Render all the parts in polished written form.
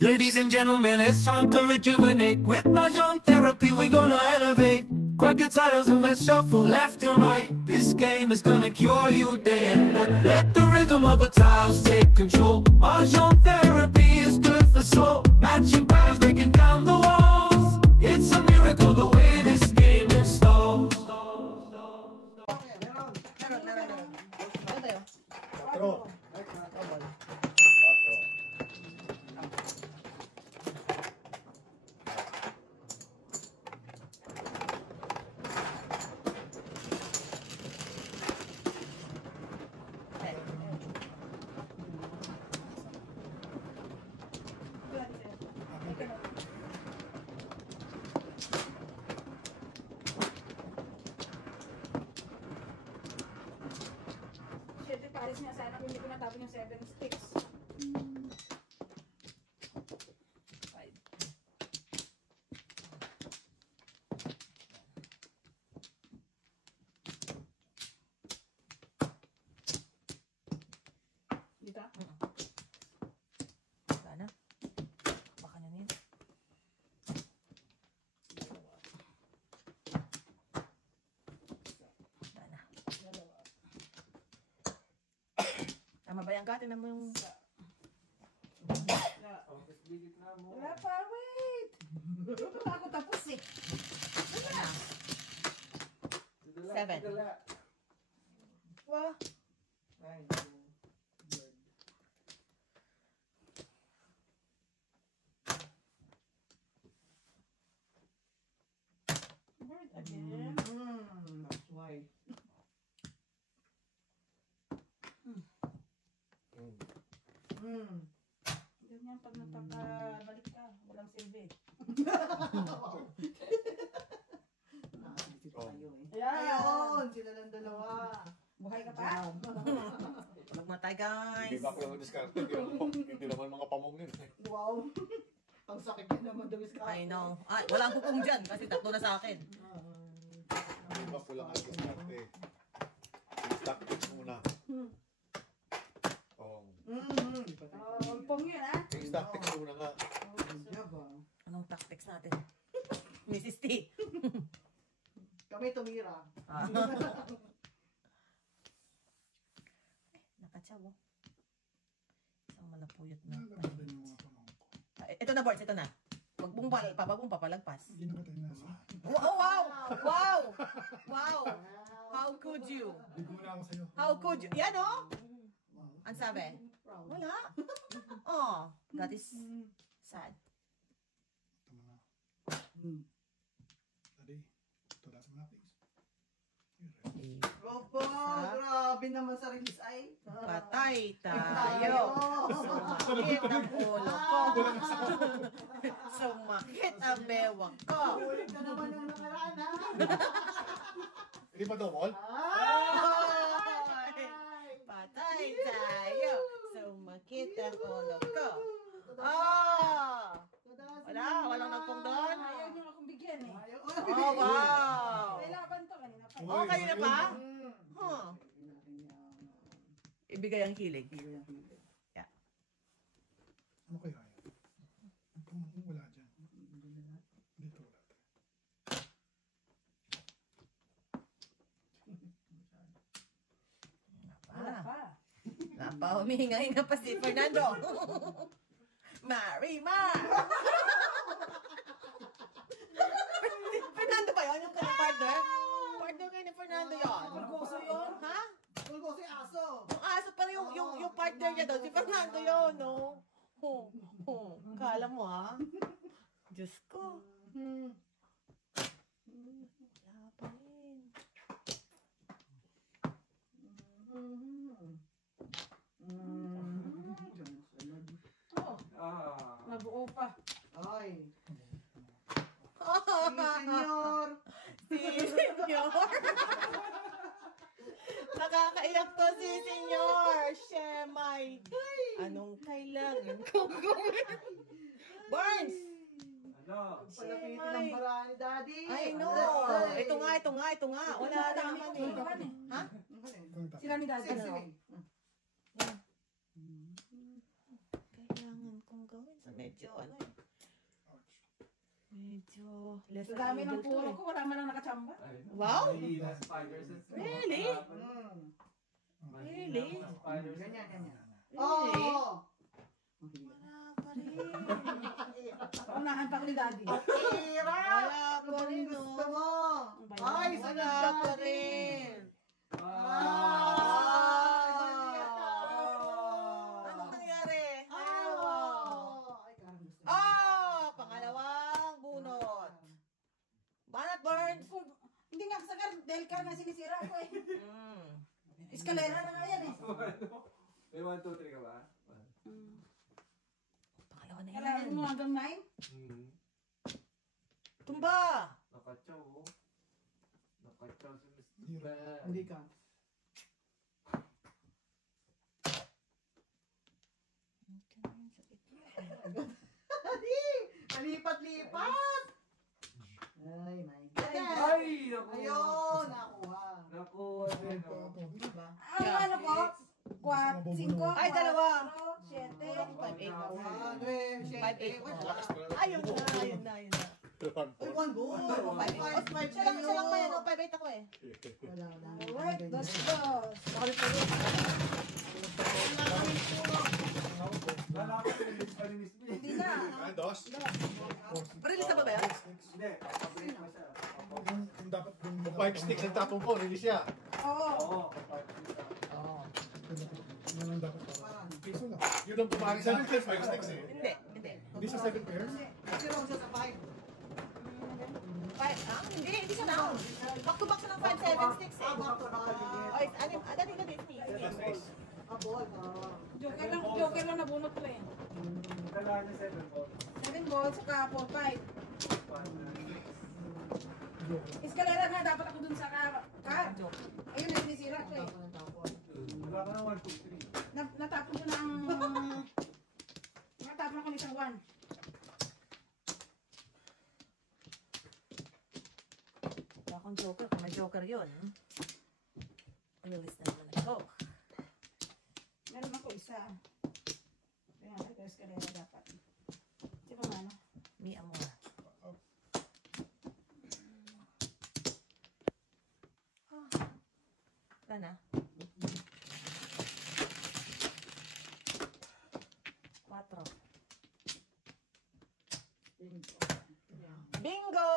Ladies and gentlemen, it's time to rejuvenate. With Mahjong therapy, we're gonna elevate. Grab your titles and let's shuffle left and right. This game is gonna cure you day and night. Let the rhythm of the tiles take control. Mahjong therapy is good for soul. Matching patterns, breaking down the walls. It's a miracle the way this game installs. Paris niya sana kung hindi ko natapon yung 7 sticks. 5. Dito? Sana? Baka na yun. Tama ba yan ka? Tinan mo yung... Wala pa, wait! Dito pa ako tapos eh. 7. Wow. Bird again. That's why. Ganyan pag nagpapabalik ka, walang silbi. Nakakisip tayo eh. Ayun! Sila lang dalawa. Buhay ka pa? Huwag matay, guys. Hindi ba ako lang diskarte? Hindi naman mga pamong yun. Wow. Ang sakit yun naman daw iska. I know. Ah, walang hukom dyan kasi tatlo na sa akin. Hindi ba ko lang ang diskarte? Tactics muna. Pong yun ah. Yung tactics muna nga. Anong tactics natin? Mrs. T. Kami tumira. Nakatsaw. Isang malapuyot na. Ito na, Bords. Ito na. Wag mong papalagpas. Oh, wow! Wow! Wow! How could you? How could you? Yan, oh! Ang sabi? Wala. Oh, that is sad. Opo, grabe naman sa release ay. Patay tayo. Sumakit ang ulo ko. Sumakit ang bewang ko. Ulit ka naman yung nakaraan ha. Hindi ba double? Patay tayo. Sumakit ang ulo ko. Oh! Walang nagpong doon. Ayaw niyo akong bigyan eh. Oh, wow! May laban to kanina pa. Oh, kanina pa? Huh. Ibigay ang hilig. Yeah. Ano kaya yun? Wala dyan. Dito wala. Napa, humihinga-hinga pa si Fernando. Marimar! Fernando ba yun? Yung kanyang partner? Partner kayo ni Fernando yun. Pulgoso yun? Ha? Pulgoso yung aso. Yung aso pala yung partner niya doon. Si Fernando yun, no? Kala mo, ha? Diyos ko. Wala pa rin. Nabuo pa. Ay. Senyor. Si Senyor. Nakakaiyak to si Senyor. Shemay. Anong kailangan kong gawin? Barnes! Palapitin ang bara ni Daddy. I know. Ito nga. Wala naman eh. Ha? Sila ni Daddy. Ano? Kailangan kong gawin. So, medyo, ano eh. Ouch. Medyo less Sa dami ng able to puro eh. ko, wala man lang nakachamba. Wow! Spiders. Really? Really? Spiders. Ganyan, ganyan. Really? Oo! Wala pa rin. Unahan pa ko ni Daddy. Tira! Wala pa Ano rin, bang no? gusto mo? Ay, Ay, Wala pa rin. Anong nangyari? Ay, karang gusto mo. Pangalawang bunot. Banat burns. Hindi nga, sa dahil ka na sinisira ko eh. Mm. Eskalera na nga yan eh. May 1, 2, 3 ka ba? Pangalawa na Kailangan yan. mo hanggang 9. Tumba! Nakachaw, oh. Nakachaw si Mr. Hindi. Bad. Hindi ka. Lipat-lipat! Ay, my God. Ay! Naku! Ayun, nakuha. Nakuha din, oh. Ang ano po? 4, 5, Ay, dalawa. 7, 5-8 na. One, two, 5-8. three. Ayun na, ayun na, ayun na. Ay, one goal. Five, five, five. Siya lang ba yan? 5-8 ako eh. Wala, wala. Alright, dos, dos. Wala ko release pa ni Miss B. Hindi na. Dos. Release na ba ba yan? Hindi, papabreak mo siya. Yung dapat yung Kung 5 sticks ang tapong po, release siya. Oo. Oo, papabreak siya. Yan ang dapat para. Piso lang. Yun ang pumari sa akin, 5 sticks eh. Hindi, hindi. Hindi sa 7 pairs? Zero siya sa five. 5, hindi siya down. Back to back siya ng 5-7-6 eh. Back to back. Ay, dati na din me. Ball. Joker lang nabunot ko eh. Kailangan niya 7 balls. 7 balls, saka 4, 5. Eskalera nga, dapat ako dun sa card. Ayun, na sinisira ko eh. Wala ka na 1, 2, 3. Natapon ko ng... Natapon ako ng isang 1. Wala akong joker. Kung may joker yun, release na naman ako. Meron ako isa. Kaya nga, ito eskalera dapat. Sino nga ano? Me amor. Wala na. 4. Bingo!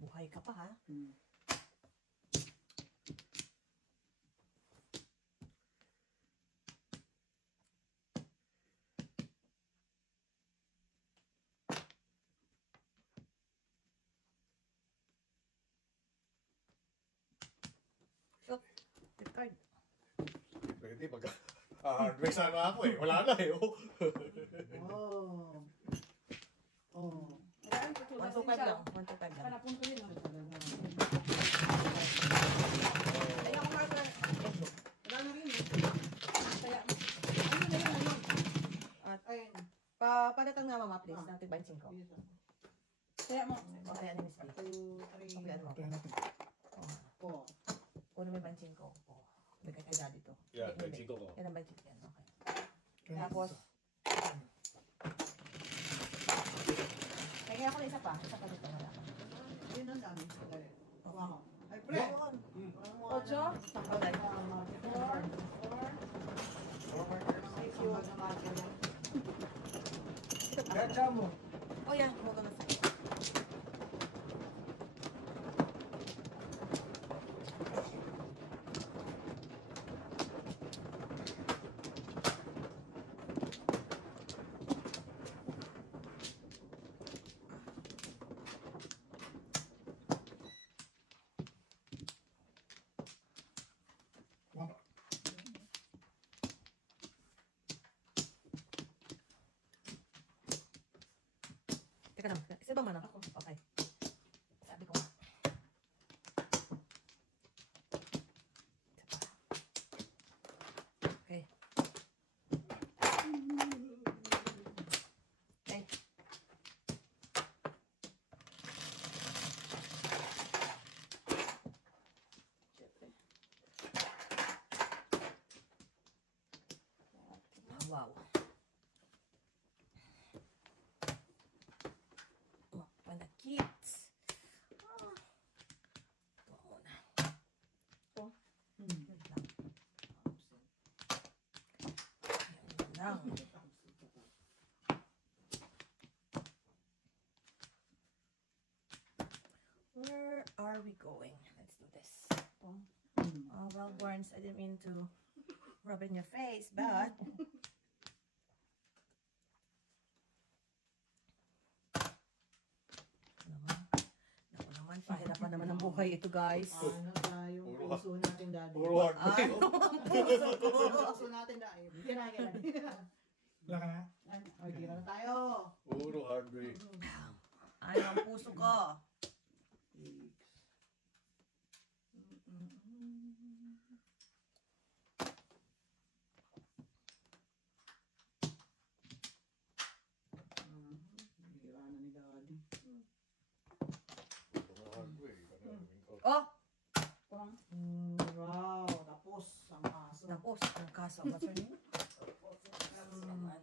Buhay ka pa ha? Shoot. Good card. Pwede, hardware sana ako eh. Wala na eh. Oh. Oh. Ayan, tutulas 1-2-5 din siya. lang. 1-2-5 lang. Hanapon ko yun. oh. Ayun ako mark na. Wala na rin eh. Kaya, ayun na yun, ayun. At Ayun. padatang nga mama please. Natin ba yung 5? Kaya mo. Okay, ano Miss B? 2, 3, Okay, ano? Tayo natin. 4. Kuno may 5 ko. Bigay kay daddy to. Yeah, Hindi, 5 ko. Yan ang 5 yan. Okay. Tayo natin Tapos, isa. kaya ako na isa pa. Isa pa dito. Wala pa. Yun ang dami. Wow. Ay, pre. Ocho. Okay. 4. Ganda mo. Oh yeah, huwag ka na sa. Teka lang. Isa ba man ako? Okay. Sabi ko nga. Okay. Okay. Wow. Panakit. Ito muna. Ito. Wait lang. Yan lang. Where are we going? Let's do this. Oh, well, Barnes, I didn't mean to rub in your face, but... Naku naman, pahirapan naman ang buhay ito, guys. Ano tayo? Puso natin, daddy. Puro hard way. Puso natin, daddy. Kinakilan. Wala ka na? Okay, na tayo. Puro hard way. Ano ang puso ko? Hiranan ni daddy. Puro hard way. Oh! Wow, tapos ang aso. Tapos, ang kaso. What's her name? Naman.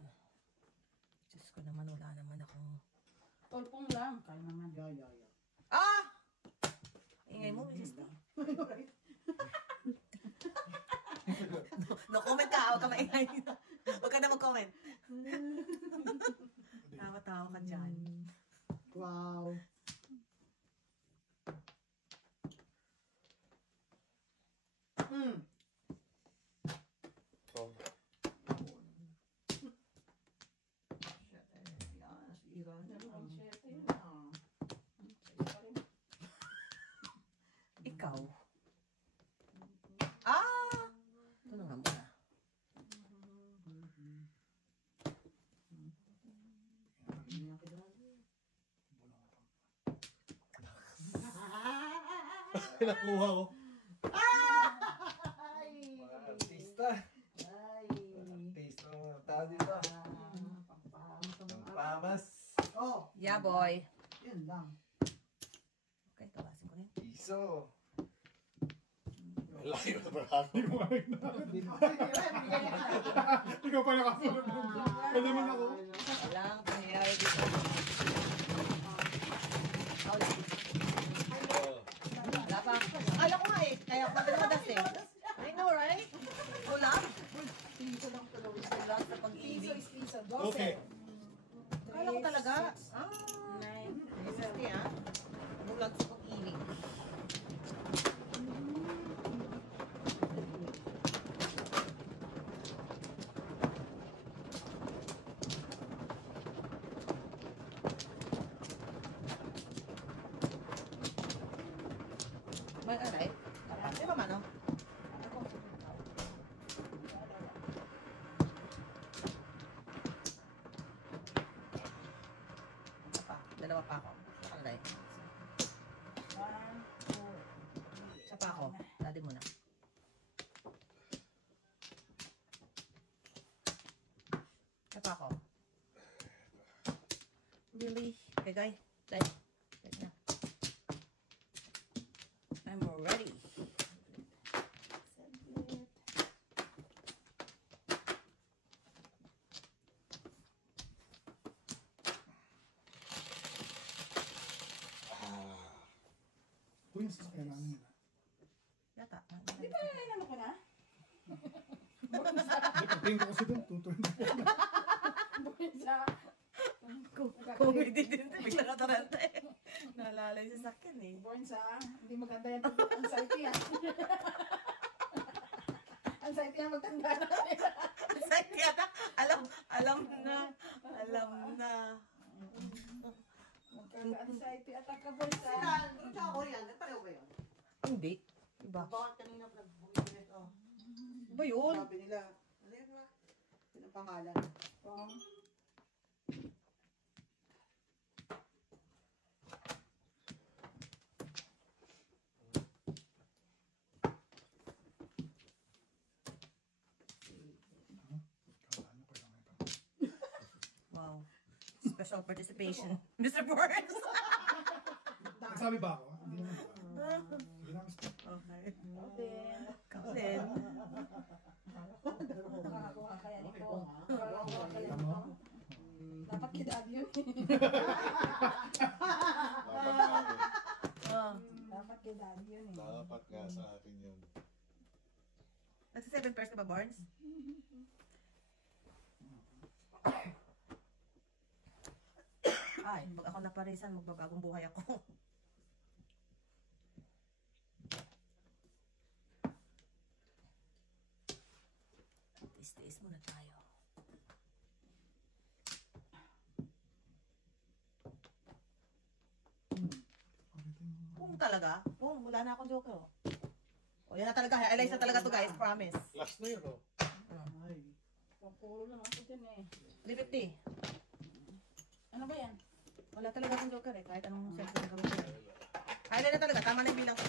Diyos ko naman, wala naman akong... Tulpong lang. Kaya naman. Yeah. Ah! Ingay mo, Mrs. D. No comment ka, huwag ka maingay. Huwag ka na mag-comment. Tawa-tawa ka dyan. Wow. So, Ikaw. Ah! Ito na nga muna. nakuha ko. Mga artista. Artista mga tao dito. Ang pamas. Oh, Yeah, boy. yun lang. Okay, tawasin ko rin. Iso. Laki mo sa hard Hindi ko kayo na. Ikaw pa nakasunod nun. Kaya naman ako. Walang pangyayari dito. Wala pa. Akala ko nga eh. Kaya ako pinamadas eh. I know, right? Ulam. Ulam sa pag-ibig. Okay. Akala ko talaga. Ah. 60 ah. Bulag sa pag-ibig. May aray? Di ba mano? Dalawa pa ako. Aray. Isa pa ako. Dati muna. Isa pa ako. Really? Okay, guys. Dahil. Dahil na. I'm ready. Uy, yung sasakyan namin yun. Yata. Di ba ano ko na? Hindi, pagtingin ko kasi doon, tutuloy na po. Sa... Comedy din. Bigla na taranta eh. Naalala yung sasakyan eh. Born sa... Hindi maganda yan. Anxiety yan. Anxiety yan magtanda na. Anxiety yata. Alam na. Alam na. Magkaka-anxiety attack ka, Born sa... Pero tsaka Korean, pareho ba yun? Hindi. Iba. Bakit kanina bumibilit, oh. Iba yun. Sabi nila, ano yun ba? Yun ang pangalan. hours of participation. Mr. Burns! Nagsabi ba ako? Hindi naman. Hindi naman. Okay. Open. Kapatid. Makakakuha kaya nito. Makakakuha kaya Tama? nito. Dapat kidad yun. Dapat natin. Oh. Dapat kidad yun eh. Dapat nga sa akin yun. Nasa 7 pairs ka ba, Barnes? Ay, pag ako naparisan, magbabagong buhay ako. Tiis-tiis muna tayo. Boom talaga. Boom, wala na akong joker. Oh. O, yan na talaga. Eliza talaga to, guys. Promise. Last na yun, oh. Puro lang ako dyan eh. 350. Ano ba yan? Wala talaga akong joker eh. Kahit anong set na gawin ko. Ay, na talaga. Tama na yung bilang ko.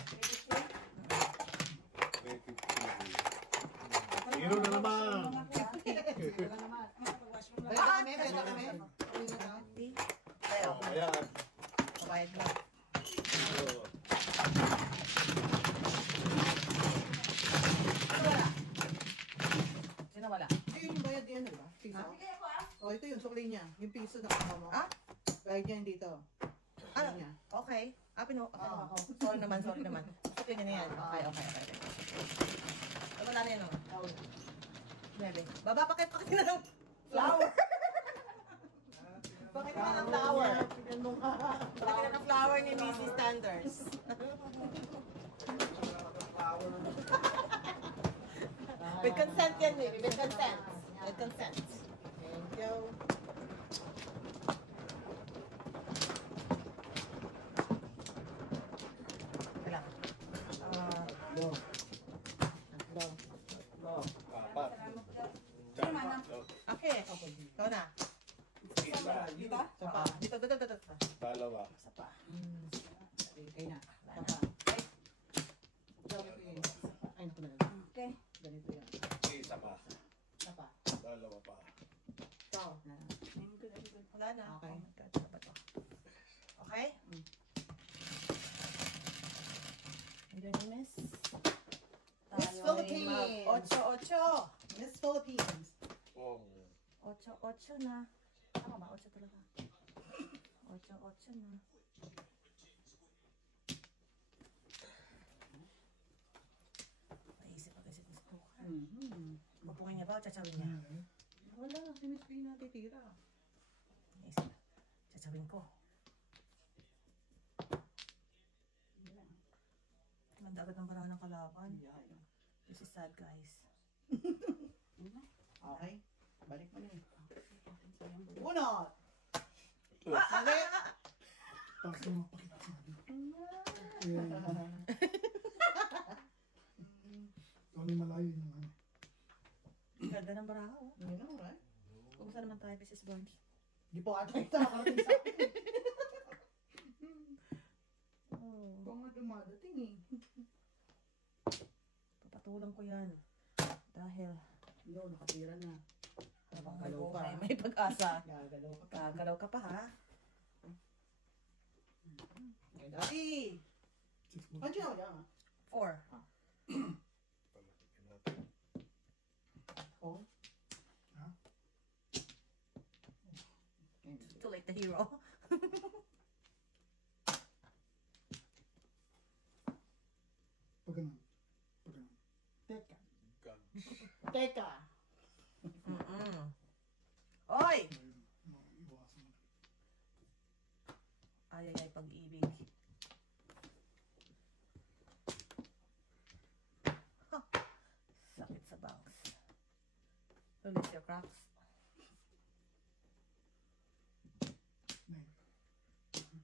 350. Zero na naman. Wala naman. Makapag-wash mo lang. Ah, kami. Tayo. Oh, ayan. Kabayad mo. Oh. Sino wala? Ayun yung bayad yan, diba? Piso. Oh, ito yun, sukli niya. Yung piso na kasama mo. Ah? Bayad niya yun dito. Ano? Bayad niya. Okay. Ako. Sorry naman. Okay na yan. Okay. Wala na yan, oh. Bebe. Baba, pakit na ng flower. Pakit na ng flower. Pakit na ng flower ni Mrs. Standards. With consent yan, baby. With consent. With consent. Thank you. Kailangan. Apat. Okay. Ikaw na. Isa. Dito? Dito. Dalawa. Isa pa. Okay na. Wala na. Ay, naku na. Okay. Ganito yan. Isa pa. Isa pa. Dalawa pa. Ito. Wala na. Okay. Oh my God. Ano ba to? Okay? Your name is? Miss Philippines. 8-8. Miss Philippines. Pong. 8-8 na. Tama ba? 8 talaga. 8-8 na. Maisip ako si Miss Poker. Pupukin niya ba o tsatsarin niya? Wala. Si Miss P natitira. Maisip. Tsatsarin ko. Manda agad ng barahan ng kalaban. This is sad, guys. Okay. Balik mo na eh. Bunot! Mali! Tapos mo pakita sa akin. Ikaw na yung malayo yung ano. Ganda ng baraha, oh. Yun ang right. Kumusta naman tayo, Mrs. Burns? Di po ata ito nakarating sa akin. Oh, Ito nga dumadating eh. papatulang ko yan. Dahil, Yun, nakatira na. habang may Gagalaw buhay, pa. may pag-asa. Gagalaw ka pa. Gagalaw ka pa, ha? Okay, Daddy! 6 Andiyan ako dyan. 4. Palakitin natin. Oh. Ha? Too late the hero. Pag ganun. Pag ganun. Teka. Gan. Teka! Oy! Ayun. Iwasan mo. Ay, pag-ibig. Huh. Sakit sa bangs. Release your cracks. 9. 9 ka.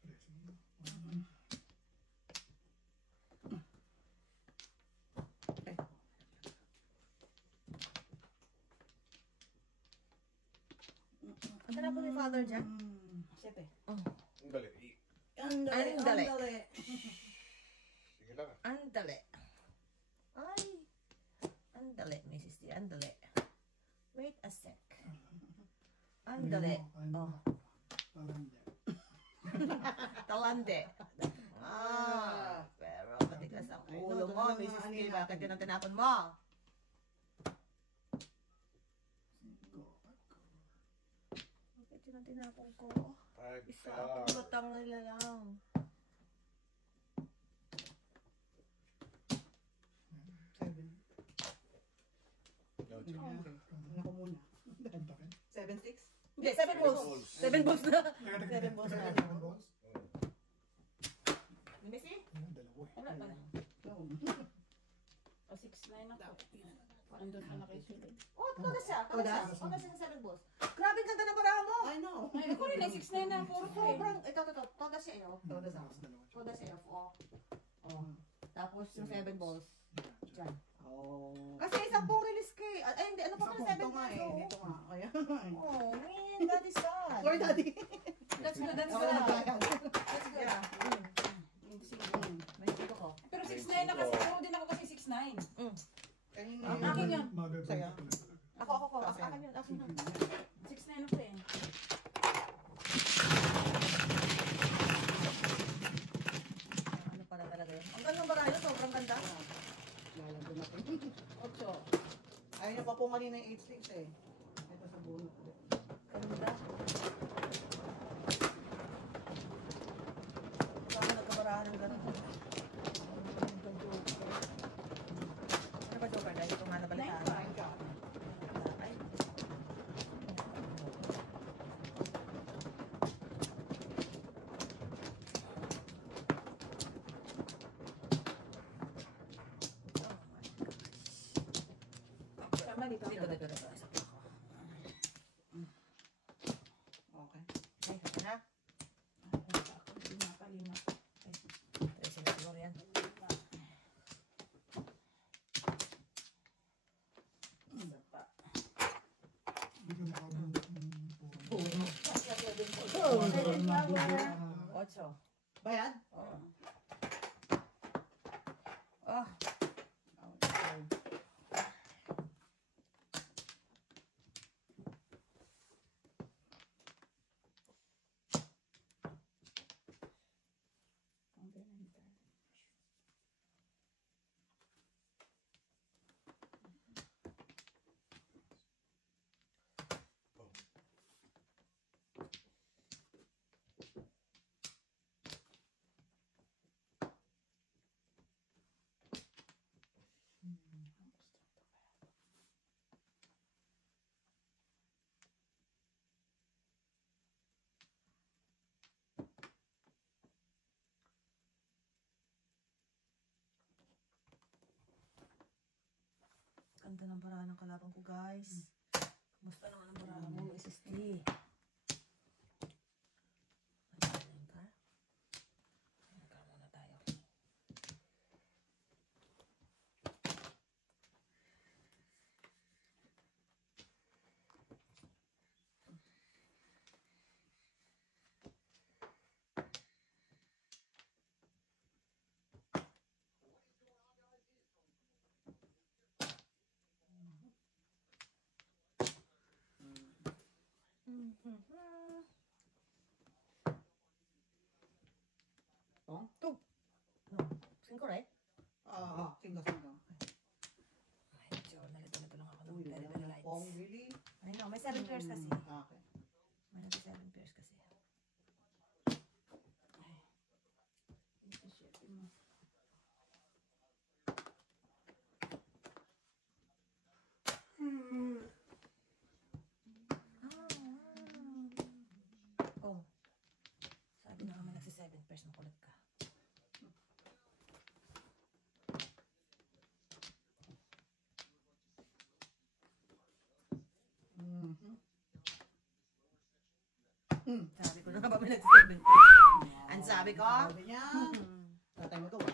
Diretso mo. 1. Ano na po ni Father dyan? Siyempre. Ang dali. Andale. Sige lang. Andale. Ay. Andale, Mrs. D. Andale. Wait a sec. Dali. Ano? Oh. Parang hindi. Talande. Pero matigas ang ulo mo, Mrs. K. Bakit yun ang tinapon mo? Bakit yun ang tinapon ko? Isa akong batang nila lang. Ano ko muna? 7-6? Hindi, 7 balls. 7 balls na. 7 balls na. balls? Missy? Dalawa. Wala pa na. No. O 6-9 ako. Andun ka na kay Sulit. Oh, toda siya. Toda siya. Toda siya sa 7 balls. Grabe ang ganda ng baraha mo. I know. Ay, ako rin ay 6-9 na. Puro ko eh. Sobrang, ito. Toda siya, oh. Toda sa. Toda siya, oh. Oh. Tapos yung 7 balls. Diyan. Oh. Kasi isang pong release kay, ay hindi, ano pa pala 7 Ito nga balls, eh. oh. Ito nga. Kaya. Oh, man, that is sad. Sorry, Daddy. That's good, that's Ako good. na maglayag. That's good. Yeah. May ito ko. Pero 6-9 na kasi. Puro din ako kasi 6-9. Akin yun. Saya. Ako. Akin yun, akin yun. 6-9 ako eh. Ano pala talaga yun? Ang ganda ng baraha yun, sobrang ganda. Lalagyan natin. 8. Ayun pa po kanina yung 8-6 eh. Ito sa bunot. Ganda. Paano nagkabarahan ng gano'n? Ano ba Joker? Dahil ito nga nabalitaan. Ayun ka. Ay. Tama dito. Dito. Okay. Ay, kasi na. Lima. Ay, sila siguro yan. Isa pa. Hindi ka makabunot ng puro. Ocho. Bayad? Oh. Ganda ng barahan ng kalaban ko, guys. Kamusta naman ang barahan mo, Mrs. T? Ayan ka? Ayan ka muna tayo. Tong? No. Cinco, right? Single. Ay, medyo nalito lang ako ng Uy, very, wala very na lights. pong really? I know, may 7 pairs kasi. Okay. May 7 pairs kasi. Oh. Sabi na naman nagsi 7 pairs ng kulit ka. Sabi ko na nga ba may nagsi 7 pairs? Ang sabi ko? Sabi niya. Tatay mo to ba?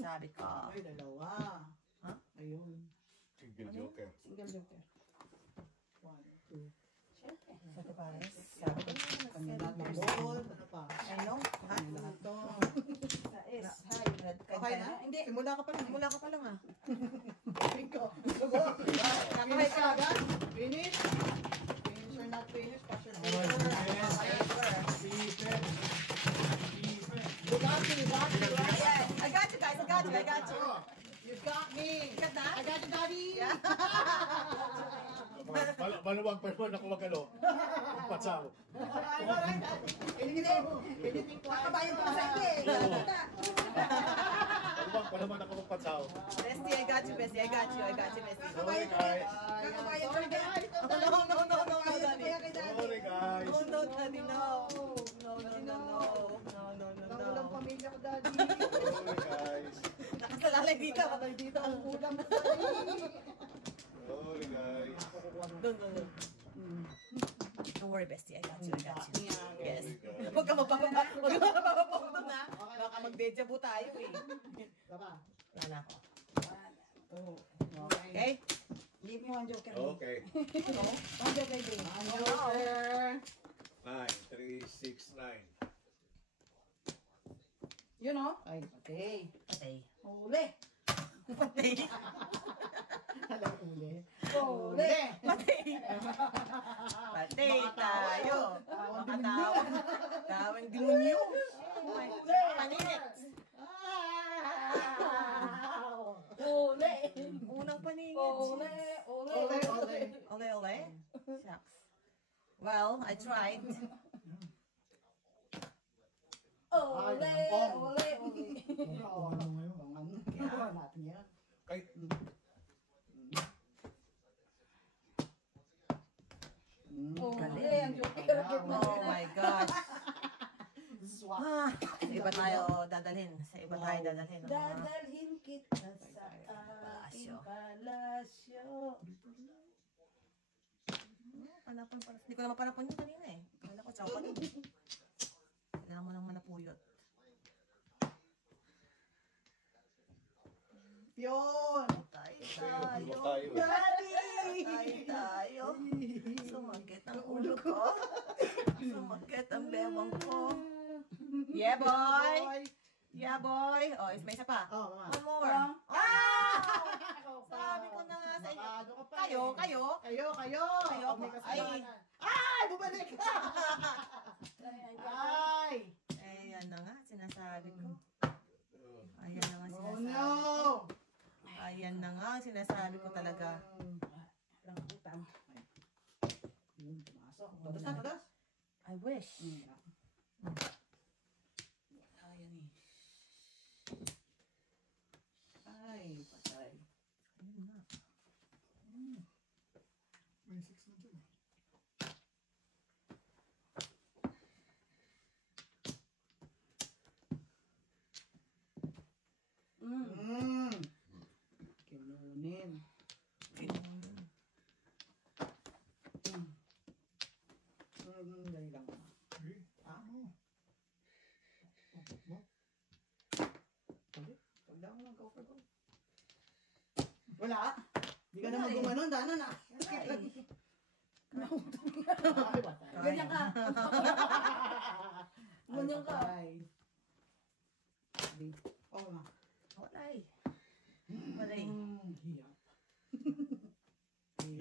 Sabi ko. Ay, dalawa. Ha? Ayun. Single joker. Single joker. 1, 2. Siyempre. Sabi pa rin. Sabi ko na Kami nag-7 lahat ng pairs. bukod. Ano pa? I know. Ha? Kami lahat to. Sa S. Hi. Okay na? Hindi. Simula ka pa lang. Mula ka pa lang ah. Ikaw. Sugo. Finish ka agad? Finish? Finish or not finish? Passion. Maluwang pa naman ako magalo. Patsaw. Anything po. Nakabayan ko sa inyo eh. Maluwang pa naman ako magpatsaw. Bestie, I got you, Bestie. I got you, Bestie. Sorry guys. Kakabayan ko guys. No, Daddy. Sorry guys. No, Daddy, no. No. Ulang pamilya ko, Daddy. Sorry guys. Nakasalalay dito. Dito ang ulam mo, Daddy. Sorry guys. No. Don't worry, Bestie. I got you. Yes. Sorry guys. Huwag ka magpapapunto na. Baka mag-deja vu tayo eh. Wala na ako. Okay? Give me one joker. Okay. One joker, babe. 9, 3, 6, 9. You know? Ay, patay. Patay. Uli. Patay. Alam uli. Uli. Patay. Patay tayo. Makatawa. Tawang demonyo. Oh my God. Paninit. Uli. Unang paningit. Uli. Ole. Shucks. Well, I tried. Uli. Oo, ano ngayon? Kaya natin yan. Kay Uli. Ang joker. Oh my God. Sa iba tayo dadalhin. Dadalhin kita sa aking palasyo. Panapon. Hindi ko naman panapon yun kanina eh. Kala ko chocolate. Kailangan mo nang manapuyot. Yun! Tayo. Tayo. Sumakit ang ulo ko. Sumakit ang bewang ko. Yeah, boy! Oh, may isa pa. Oh, mama. One more. Sabi ko na nga sa inyo. Kayo. Ay, bumalik ka! Ay! Ayan na nga, sinasabi ko. Ayan na nga Oh sinasabi no! ko. Ayan na nga, sinasabi ko talaga. Rambutan. Pumasok. Tadas. I wish. Ayan eh. Ay, patay. Ayun na. May 6 na dyan. Kinunin. Dali lang. Okay. Ano? Wala mo lang, go for go. Wala? Hindi ka naman gumanon, dana na. Ganyan ka. Ganyan ka. Oo nga. Walay. Hiyap.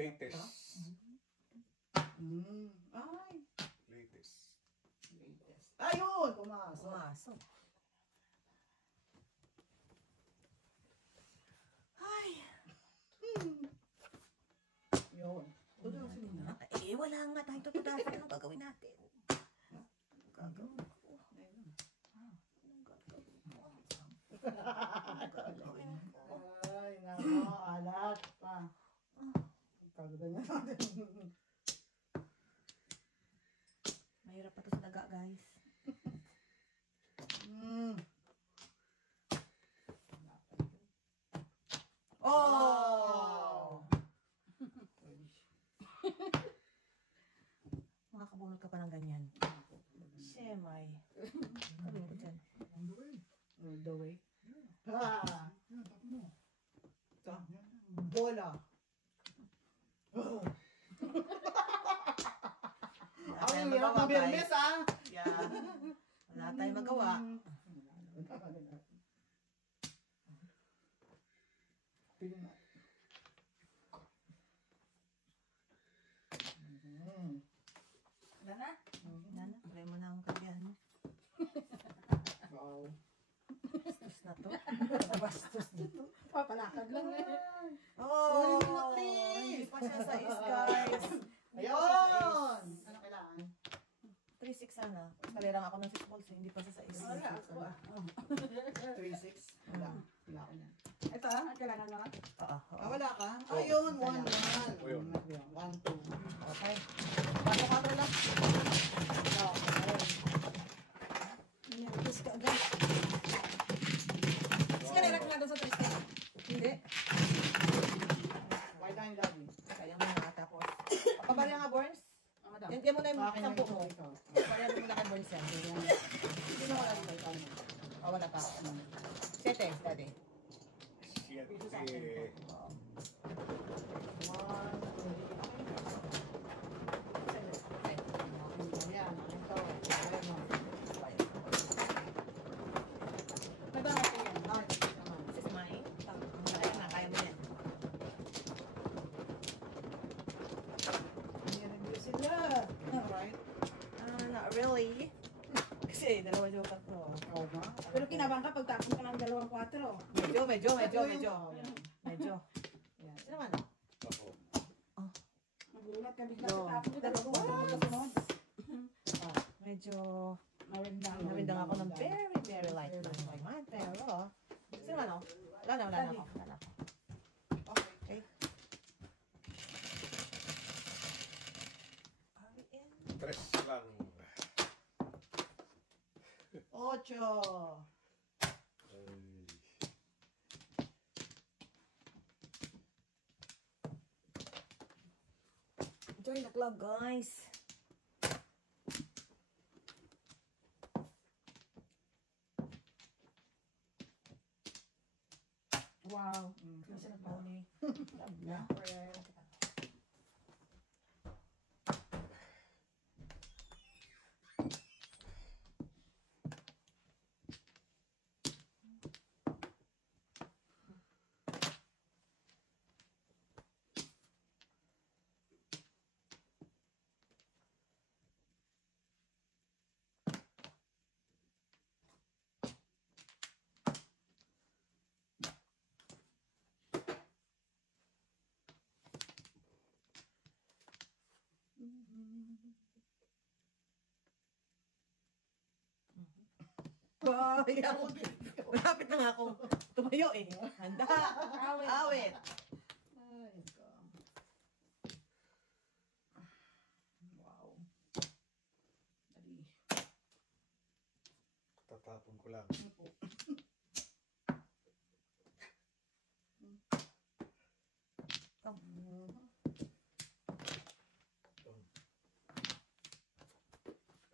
latest. Ay. Latest. Ayun! Pumasok. Pumasok. Ay. Yun. Wala nga tayong tututasan. Anong gagawin natin? Gagawin ko. Ay, nako, alat pa. Kagawin natin. Mahirap pa to sa daga, guys. Oh! Makakabunot ka pa ng ganyan. Siyemay. Sabi ko dyan. On the way. All the way. Ha! Yan, tapo mo. Ito. Yan. Bola. Wala Ang tayong hirap magawa, ng Birmes, guys. ah! Yeah. Wala tayong magawa. Wala na? Wala na. Try mo na ang kagyan. Wow. Bastos na to. Bastos dito. Papalakad lang eh. Oh! Hindi pa siya sa is, guys. ako ng 6 balls eh. Hindi pa sa 6. Wala ako ah. 3-6. Wala. Wala ako na. Ito ah, kailangan mo. Oo. Wala ka? Ayun, 1-1. Ayun. 1-2. Okay. 4 lang. No, ayun. Ayan, kiss ka agad. Kasi kanilak na doon sa 3 step. Hindi. Why don't you? Kaya mo na tapos. Pabarya nga, Borns. Madam. Yan mo na yung Akin 10 mo. yung ito. Pabarya mo na kay Borns yan. Sino wala dito? Ikaw na. Oh, wala pa. 7, daddy. Siete. Ayan, ito. Ayan mo. Madami ko yan. Ay, naman. This is mine. Kaya na, kaya mo yan. Nire-review sila. Alright. Not really. Kasi, dalawa yung tatlo. Ikaw ba? Pero kinabang ka pagtapos ka ng 2-4. Medyo. Ayan. Medyo. Ayan. Sino man? Ako. Nagulat ka bigla No. sa tapos. Dalawa magkasunod. Medyo, Nawindang. nawindang ako ng very light naman. Pero, sino man, oh? Wala na ako. Okay. Are we in? Tres lang. 8. Ay. Join the club, guys. Wow. Kasi nagpauli. Yeah. Ay, ako. Malapit na nga akong tumayo eh. Handa. Awit. Ay, ito. Wow. Dali. Tatapon ko lang.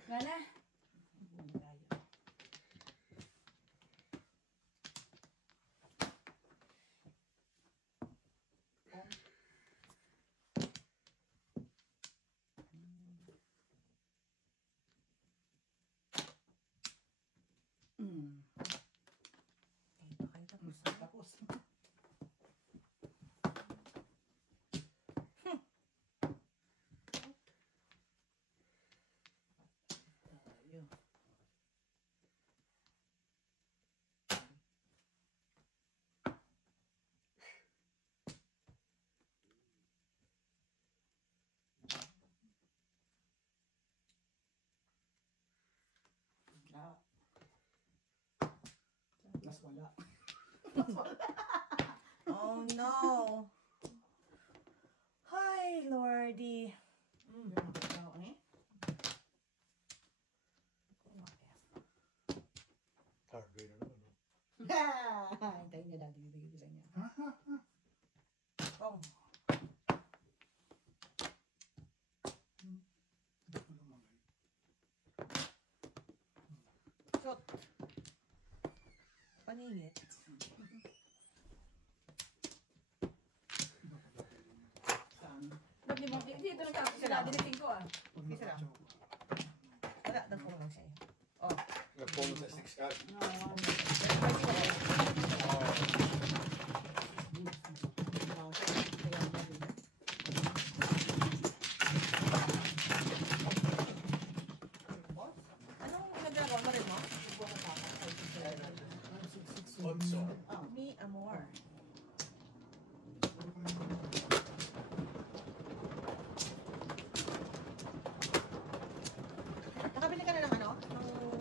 Lala. Kayo tapos. Tapos. Tayo. Ah. Mas wala. Oh no. Hi, Lordy. Ikaw, ano eh? Targay na naman. No? Hintayin niya dati. Bibigyan niya. Oh. Shot. Paningit. Saan? Ba't di mo? Dito nagtapos sila. Diniting ko ah. Isa lang. Wala, nagpuro lang siya eh. Oh. Nag-follow sa 6 card. No. Anong nagagawa mo rin mo? Onso. Me, amor. Nakabili ka na ng ano? Ng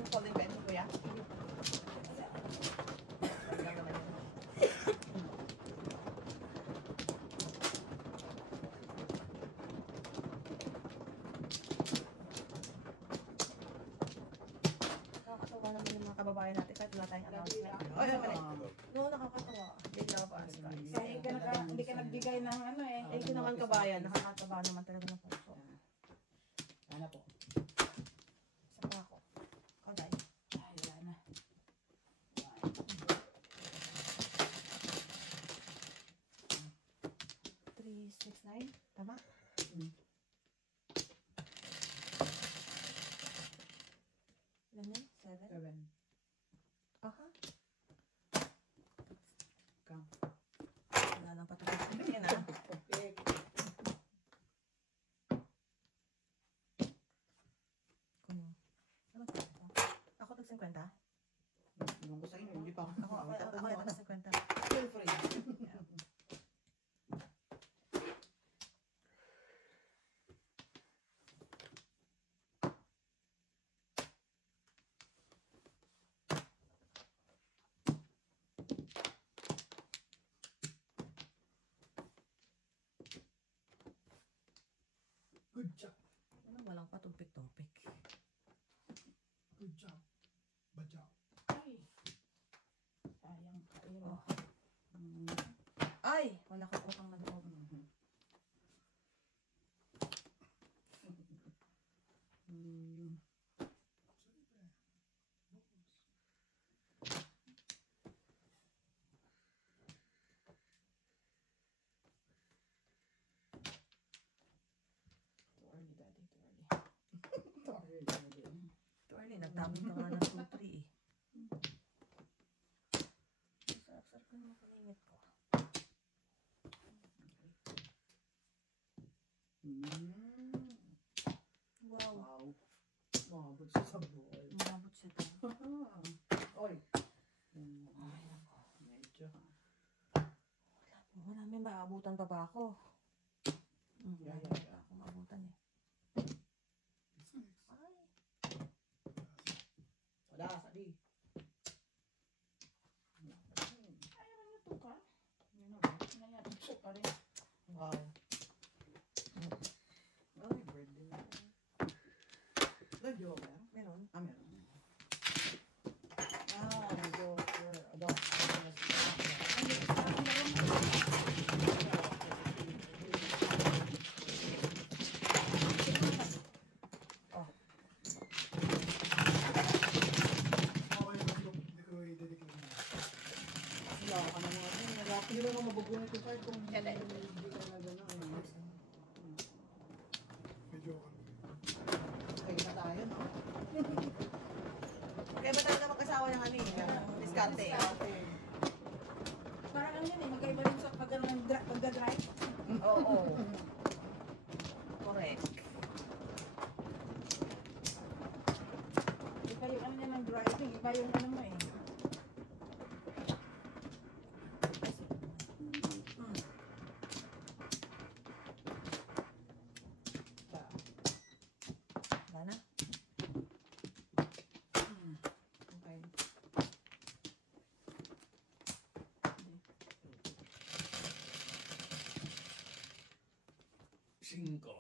yan. Nakakataba naman talaga ng puso. Ano po? Isa pa ako. Ikaw, Day. Ay, wala na. 369. Tama? Ilan yun? 7? 7. Aha. Ikaw. Wala nang patapos. Yan ah. Okay. Kunin. Ano ba ito? Ako tag-50? Ewan ko sa inyo, hindi pa ako. Ako yung tag-50. Feel free. Good job. Ano, walang patumpik-tumpik. Good job. Bad job. Ay. Sayang kairo. Ay! Wala kang utang na loob. Too early, daddy. Too early. Too early. Nagtapon ka nga ng 2-3 eh. Sarap-sarap ka naman kaningit ko. Wow. Wow. Mabot siya sa buhay. Umabot siya to. Oy. Ay, nako. Medyo. Wala, may maabutan pa ba ako? Yeah, Wala yeah. pa ako maabutan eh. Ay. Wala, sali. Ay, naman yung tuka. Yun na ba? Yun na yung tuka rin. Wow. Ay, birthday. The Joker. Meron? Ah, meron. Ah, the Joker. Aba. Okay lang yung i-dedicate mo. Wala ka naman. Hindi mo naman mabubuhay ko kahit kung Ede. hindi ka na gano'n. Medyo Okay na tayo, no? Kaya ba talaga mag-asawa ng ano eh? Ng diskarte eh? Parang ano yun eh, magkaiba rin sa pagdadrive. Oo. Correct. Iba yung ano niya ng driving, iba yung ano mo eh. Wala na? Okay. Cinco.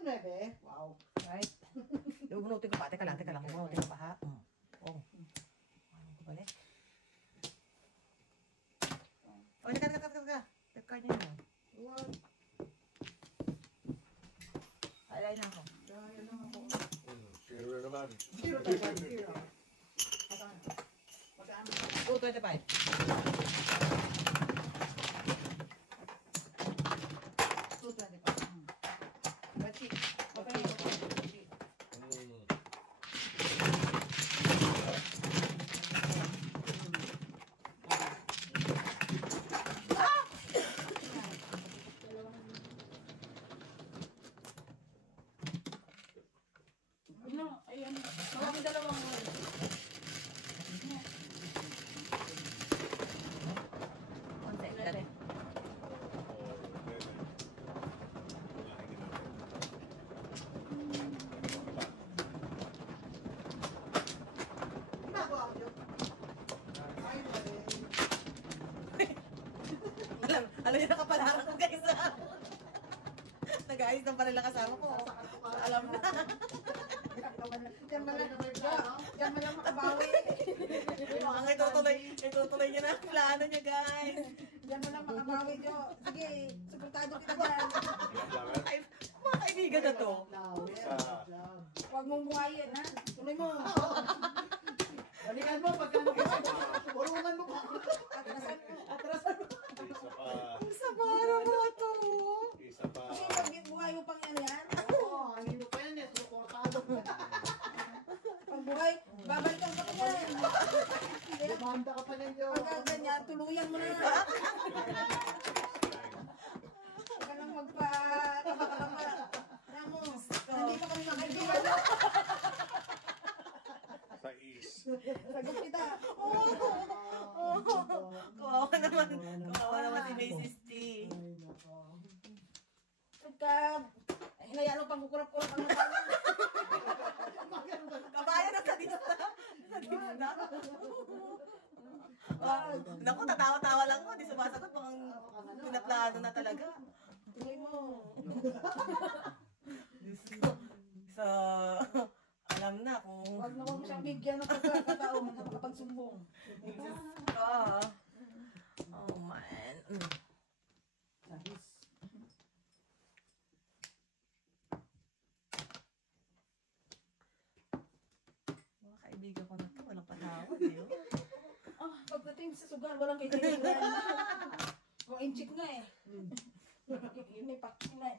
Nebe. Wow. Right? Bubunutin ko pa. Teka lang. Bubunutin ko pa ha. Oh. Ano ko balik? Oh, teka. Teka niya yun. What? Alay na ako. Kaya lang ako. Zero naman. Zero tayo. Zero. Magkano? 225. 225. Bachi. Okay. Bachi. Ano, ayan. Maraming dalawang Guys, nang pala kasama ko. Alam na. Diyan mo lang makabawi. Mukhang itutuloy niya na ang plano niya, guys. Diyan mo lang makabawi, Jo. Sige, suportado kita dyan. Ay, mga kaibigan na to. Huwag mong buhayin, ha? Tuloy mo. Balikan mo, pagkano ka. Burungan mo pa. Atrasan mo. Isa pa. Ang sabara mo ito. Isa pa. Kasi pag buhay mo pang yan. Oo, anino pa yan eh. Suportado. Pag buhay, babalikan ka pa yan. Demanda ka pa niyan, Jo. Pagka ganyan, tuluyan mo na yan. Huwag ka nang magpa-kabaka-baka. Alam mo, nandito kami mga kaibigan. Sa is. Sagot kita. Kawawa naman si Mrs. T. Pagka hinayaan mo pang kukurap-kurap ang mata mo. Kabayan na sa dito na. Naku, tatawa-tawa lang ko. Di sumasagot. Mukhang pinaplano na talaga. Tuloy mo. So, alam na kung... Huwag na huwag mo siyang bigyan ng pagkakataon na makapagsumbong. Oh, man. Sabis. Mga kaibigan ko na to. Walang patawad, eh. Pagdating sa sugal, walang kaibigan. Kung inchik nga eh.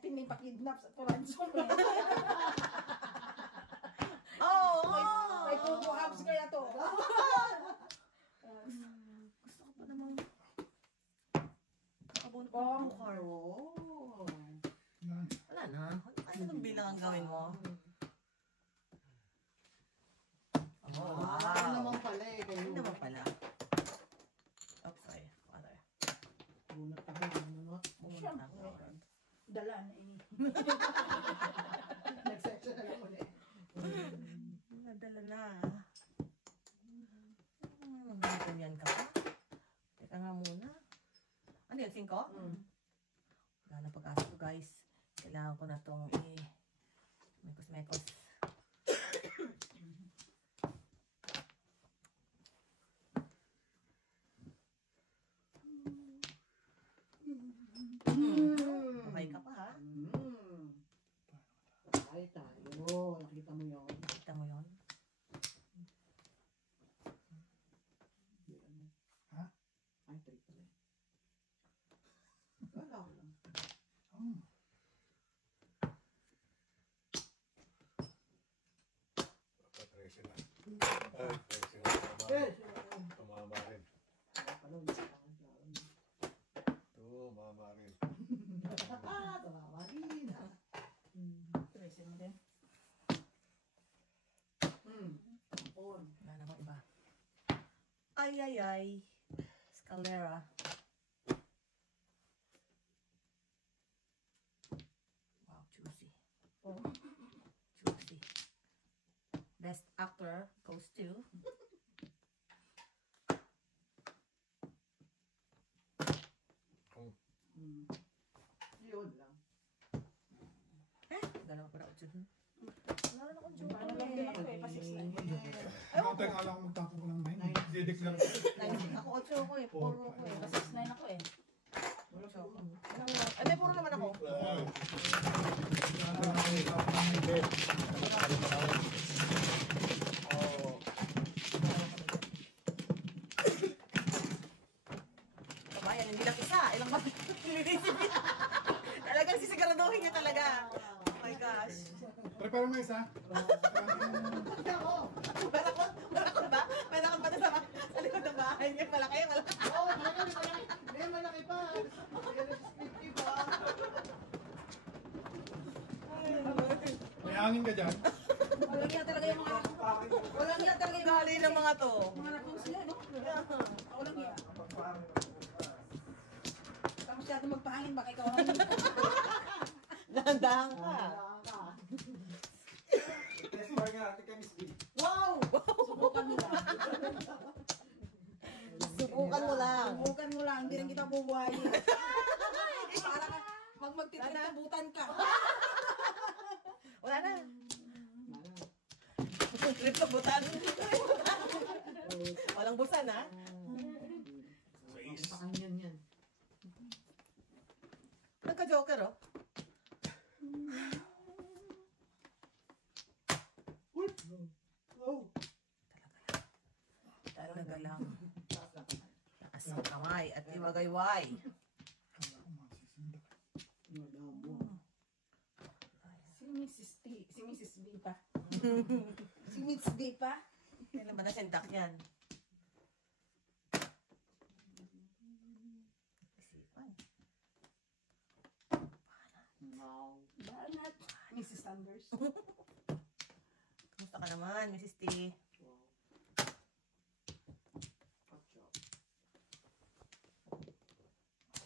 Pinipakidnap sa Toranzo. Oh! May pupo abs kaya to. Gusto ko pa namang... Nakabon ko Bong. ng car. Oo. Wala na. Ano nang bilang ang gawin mo? Oh, Ano naman pala eh. Ano Kayo. naman pala? Oops, sorry. Mother. Bunot ka ba? Ano? Bumunta ako. Dala na eh. Nag-section na lang ulit. Nadala na. Ganyan ka pa? Teka nga muna. Ano yun, 5? Wala na pag-asa ko, guys. Kailangan ko na itong mekos-mekos. Okay ka pa, ha? Ay tayo. Nakita mo yun. Kita mo yun? Ha? Ay, 3 pala. Wala ko lang. Patrese na. Ay, Tracy na. Yes! Tumama rin. Wala pala. Wala pala. Tumama rin. Tawawagin. Tracy mo din. Ampon. Wala na bang iba? Ay, ay, ay. Scalera. Wow, juicy. Juicy. Best actor goes to... Yun lang. Dalawa pa na ako dyan. Wala na akong Ano lang din ako eh, pa-6 na. Ano tayo alam ko magtapo ko ng 9. Dideclare ko. Ako 8 ako eh. 4 ako eh. Pa-6 na ako eh. 8 ako. Ano, puro naman ako. Kabayan, hindi lang isa. Ilang ba? Talagang sisiguraduhin niya talaga. Oh my gosh. Prepare mo isa. Malakot ba? Malakot ba sa likod ng bahay niya? Malaki, malaki. Oo, malaki. May malaki pa. May pa. May hangin ka dyan. Walang yan talaga yung mga... Walang yan talaga yung Gali ng mga to. mga raccoons nila, no? Walang yan. Baka masyado magpahangin, baka ikaw ang... Dahan-dahan ka. Wow! Subukan mo lang. Subukan mo lang. Subukan mo lang, hindi rin kita bubuhayin. Para ka, magtititubutan ka. Walang grip na butan. Walang busan, ha? Pakanyan yan. Nagka-joker, oh. Talaga lang. Taas ang kamay at iwagayway. Si Mrs. T. Si Mrs. B pa. Si Miss B pa. Kailan ba nasendak yan? Banat. Mrs. Sanders. Kumusta ka naman, Mrs. T?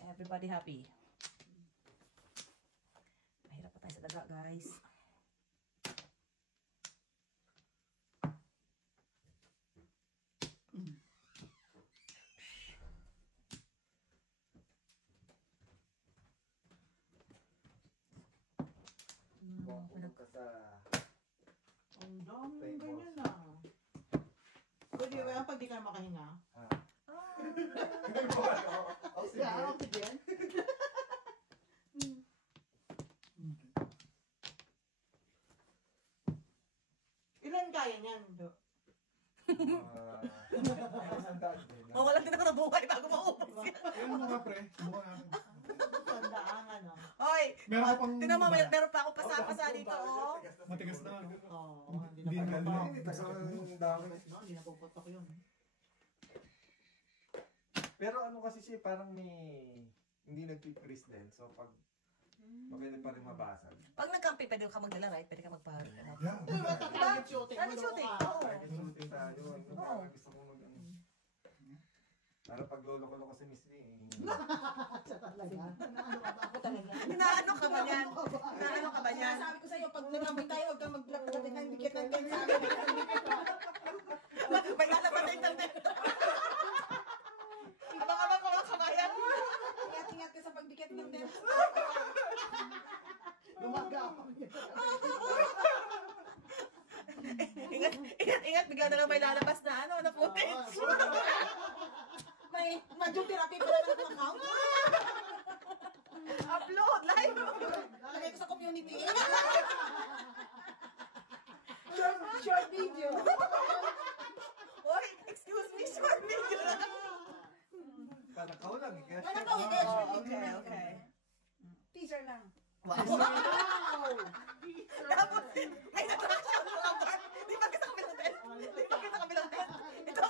Everybody happy. Mahirap pa tayo sa daga, guys. Ang dami ganyan na. Pwede ba yan pag di ka makahinga? Yeah, okay din. Ilan kaya niyan? Mawalan din ako ng buhay bago maubos yan. Ayun mo nga, pre. Subukan natin. Tandaan, ano? Hoy! Meron ka pang... Tingnan mo, meron pa akong pasa-pasa dito, oh. Matigas na. Oo, Hindi na Hindi na puputok yun. Pero ano kasi siya, parang hindi nag-freeze din. So pag maganda pa rin mabasag. Pag nag-camping, pwede ka magdala, right? Pwede ka magpahal. Yeah. Target shooting. Target shooting, oo. Target shooting tayo. Parang gusto ko para pag lolo ko kasi Miss Lee. Ako talaga. Inaano ka ba yan? Inaano ka ba yan? Sabi ko sa'yo, pag nagkamay tayo, huwag kang mag-plak ng dikit ng tent sa akin. May lalabas na internet. Abang-abang ko mga kabayan. Ingat-ingat ka sa pagdikit ng tent. Gumagapang. Ingat, bigla na lang may lalabas na footage. May majong therapy pa naman ang account. Upload, live. Lagay ko sa community. Short video. Oy, excuse me, short video lang. Panakaw lang. Panakaw, hindi. Short video. Okay. Teaser lang. Wow. Tapos, may attraction mga bar. Di ba sa kabilang tent? Di ba sa kabilang tent? Ito,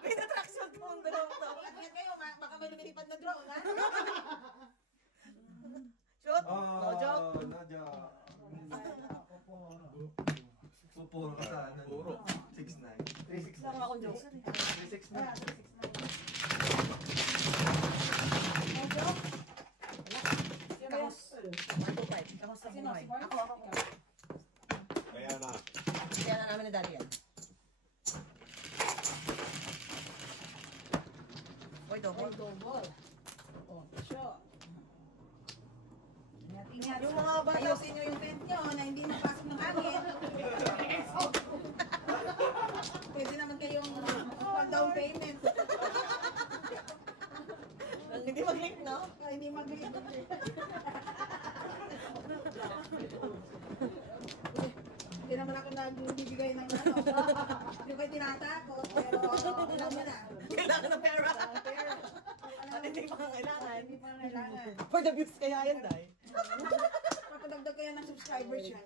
may attraction kong drone to. Ingat kayo, baka may lumilipad na drone, ha? Shoot, no joke. No joke. Pupuro ka sa ano. Puro. 6'9". 3'6". Lang akong joke. 3'6". Kahos. 125. Kahos sa Sino? buhay. Si Mark? Ako. Kaya na. Kaya na namin ni Daddy yan. Oy, double. Double. Oh, shot. Ingat. Yung mga bata, Ayusin nyo yung tent nyo na hindi napasok ng hangin. Pwede naman kayong pag-down payment. hindi mag-link, no? Hindi mag-link. Hindi naman ako nagbibigay ng ano. Hindi ko tinatakot, pero alam mo na. Kailangan ng pera. Pero, Hindi pa kailangan. hindi pa kailangan. For the views kaya yan, Day. Papadagdag kaya ng subscribers yan.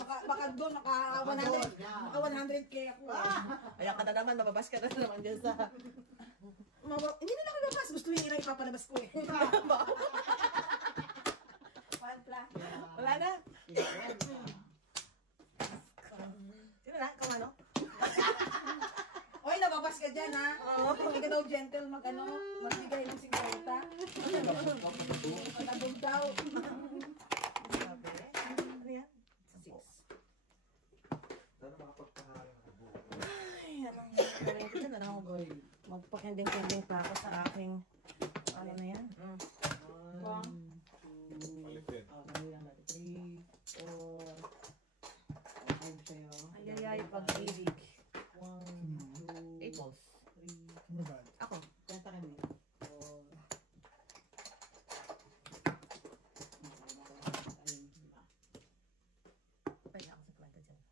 Baka doon, naka 100k ako. Ayan ka na naman, mababas ka na naman dyan sa... Hindi na lang lumabas. Gusto nila ipapalabas ko eh. Panpla. Wala na. Sino na? Kamano? Oy, nababas ka dyan ha. Hindi ka daw gentle magbigay ng 50. Nabog daw. Sabi. Ano yan? 6. Sana makapagpahalang ako buo. Ay, anong gagawin ko dyan? Ano ako gawin? Magpakending-kending pa ako sa aking... Ano na yan? Balik din. 3, 4, 5 sa'yo. Ayayay pag-ibig. 8 balls. Ano ba? Ako. Kanta kami. Pwede ako sa planta dyan.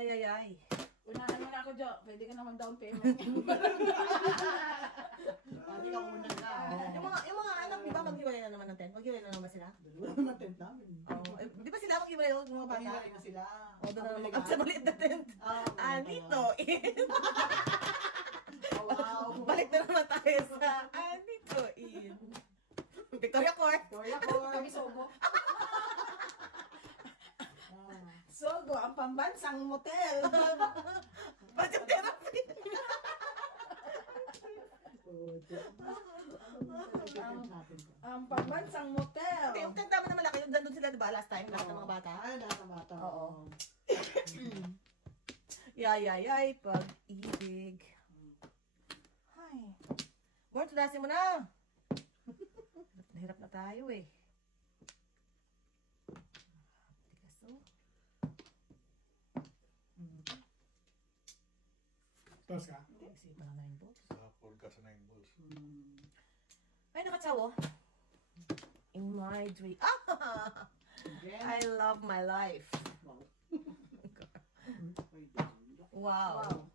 Yay. Unahan mo na ako, Jo. Pwede ka na mag-down payment. Pati ka muna ka. Yung mga anak, di ba maghiwalay na naman ng tent? Maghiwalay na naman sila? Dalawa naman tent namin. Di ba sila maghiwalay yung mga bata? Pahiwalay na sila. O, doon na naman sa maliit na tent. Anito, in. Oh, wow. Balik na naman tayo sa Anito, in. Victoria Court. Victoria Court. Kami Sogo. Sogo, ang pambansang motel. Budget therapy. Ang pambansang motel. Yung tent naman na malaki, yung nandun sila, di ba, last time, lahat ng mga bata? Ay, lahat ng bata. Oo. Yay, pag-ibig. Ay. Born, tunasin mo na. Nahirap na tayo eh. Tigas, oh. Tapos ka? Kasi pa na 9 balls. Sa ka sa 9 balls. Ay, nakatsawo. In my dream. Ah! Again. I love my life. Wow.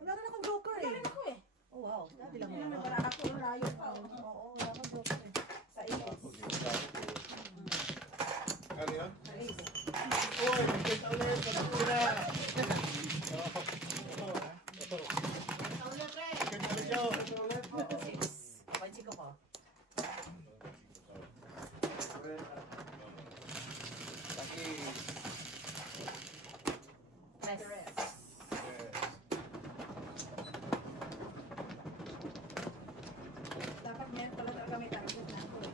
Wala rin akong joker eh. Galing ako eh. Oh, wow. Dati lang Hindi naman ako. para ako yung layo pa. Oo, wala akong joker eh. Sa ilos. Ano yan? Sa is. Uy! Magkita ulit! Pagkakuna! Magkita ulit yun! 6. May chiko ko. Laki! Press. Yes. Dapat meron pala talaga may target na ako eh.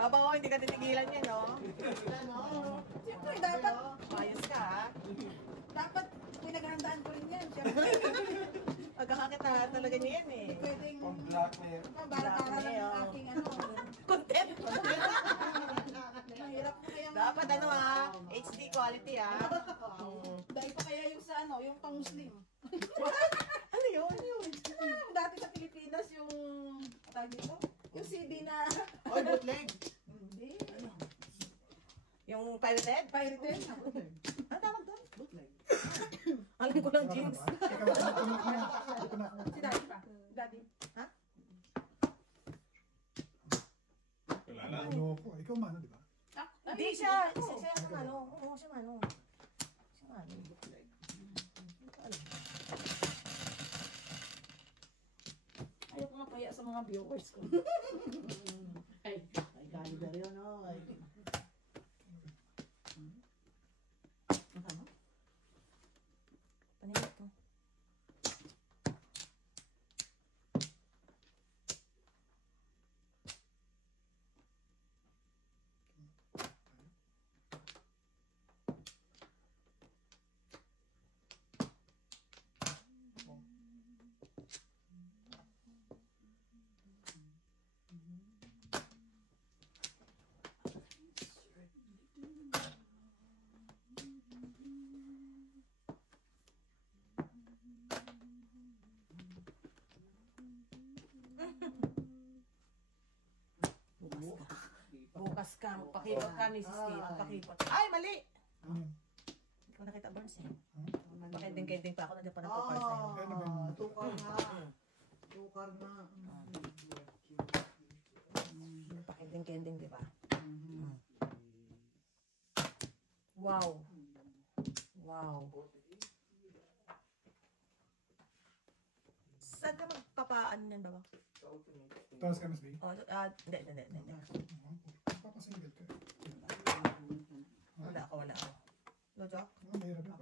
Papa ko, hindi ka titigilan yan, no? Siyempre, dapat Ayos ka, ha? dapat pinaghandaan ko rin yan. Siyempre, Pagkakakita talaga niya yan, eh. pwedeng Pang-black na yan. baratahan lang ng aking ano. Content. Mahirap na kaya Dapat, ano, ha? HD quality, ha? Dahil pa kaya yung sa ano, yung pang-Muslim. Ano yun? Dati sa Pilipinas yung, tawag dito, yung CD na, Oy, bootleg. hindi, Yung pirated? pirated. Ano tawag doon? Bootleg. Alam ko lang, jeans. Si Daddy pa. Daddy. Wala na. Ano ko? Ikaw man, di ba? Hindi siya. Siya ang ano. Oo, siya ano. Siya ano. Hindi ko alam. Ayoko nga kaya sa mga viewers ko. Ay, Gallagher yun, no? Ay. Ano? Panigit to. Bukas ka. Magpakipot ka ni Sisti. Magpakipot. Ay, mali! Ano yun? Hindi ko nakita, Burns eh. Huh? Pakending-kending pa ako. Nandiyan pa nagpo-par sa'yo. Tukar na. Tukar na. Pakending-kending, di ba? Wow. Wow. Saan ka magpapaan yan, baba? Tapos ka, Miss B? Oh, hindi. Papasingle ka. Wala ako. Lojo? Mahirap yun.